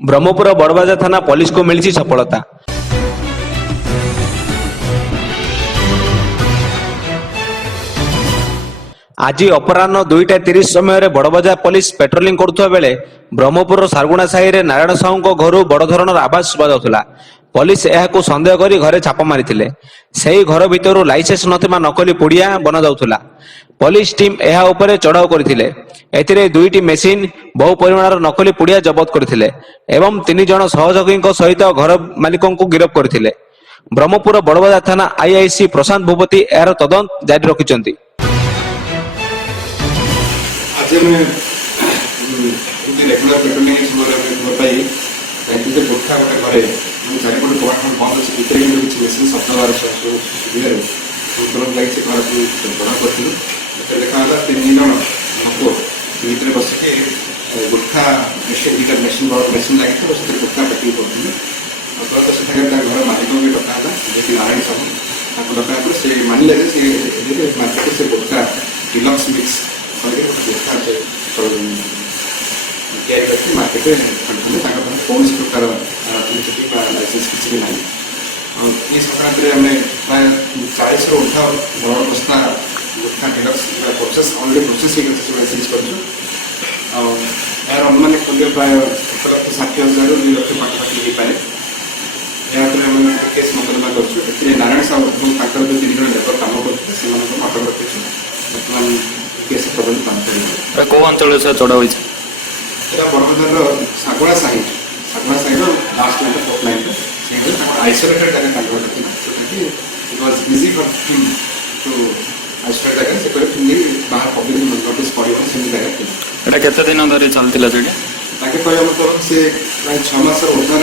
ब्रह्मपुर बड़बाजार थाना पुलिस को मिली सफलता। आज अपराह 2:30 समय बड़बाजार पुलिस पेट्रोलिंग करुवा बेले ब्रह्मपुर सारगुणा साही रे नारायण साहू घर बड़ धरण आवाज शुभा। पुलिस यह सन्देह कर घरे छाप मारी से घर भितर लाइसेंस नथिबा नकली पुड़िया बना जाउथुला। पुलिस टीम यह उपर चढ़ाऊ करते 2टी मेसीन बहु परिमाण नकली पुड़िया जबत करते एवं 3 जन सहयोगी सहित घर मालिकों को गिरफ्त करते। ब्रह्मपुर बड़बाजार थाना आईआईसी प्रशांत भूपति यार तदंत जारी रखिंट। आज मैं रेगुलर पेट्रोलिंग समय से गोटा गोटे घरे चारिपटे कबाट बंद अच्छे भितर किसी मेसीन शब्द हमारे सुविधा तुरंत लगे से घर को बड़ा करूँ देखा 3 जन लोक भितर बसिक गोटा मेसीन 2टा मेसीन बड़ मेसीन लगी से गोटा पेटी करते तुरंत से घर मालिक भी डका जी नारायण साहू डका से मानिले मार्केट से गोटा डिलक्स मिक्स गोटा मार्केट कौन प्रकार लाइसेंस किसी भी ना ये संक्रांत में आम प्राय 40 ରୁ उठा बड़ बस्ता गोटा deluxe process already process seize कर यार अनुमानिक मूल्य प्राय 1,60,000 ରୁ 2 लक्ष पाखापाखि हो पाए। यहाँ केस मुकदमा कर नारायण साहू जो 3 जन लेबर कम करते अटक रखी बर्तमान केस तदंत कौ अंचल से चढ़ा बड़बाजार सागुड़ा साही last line fourth line isolated जगह it was easy for him to isolate जगह से बाहर पब्लिक नोटिस पड़े से जगह केते दिन धरी चलता से प्राय 6 मास उर्ध्वर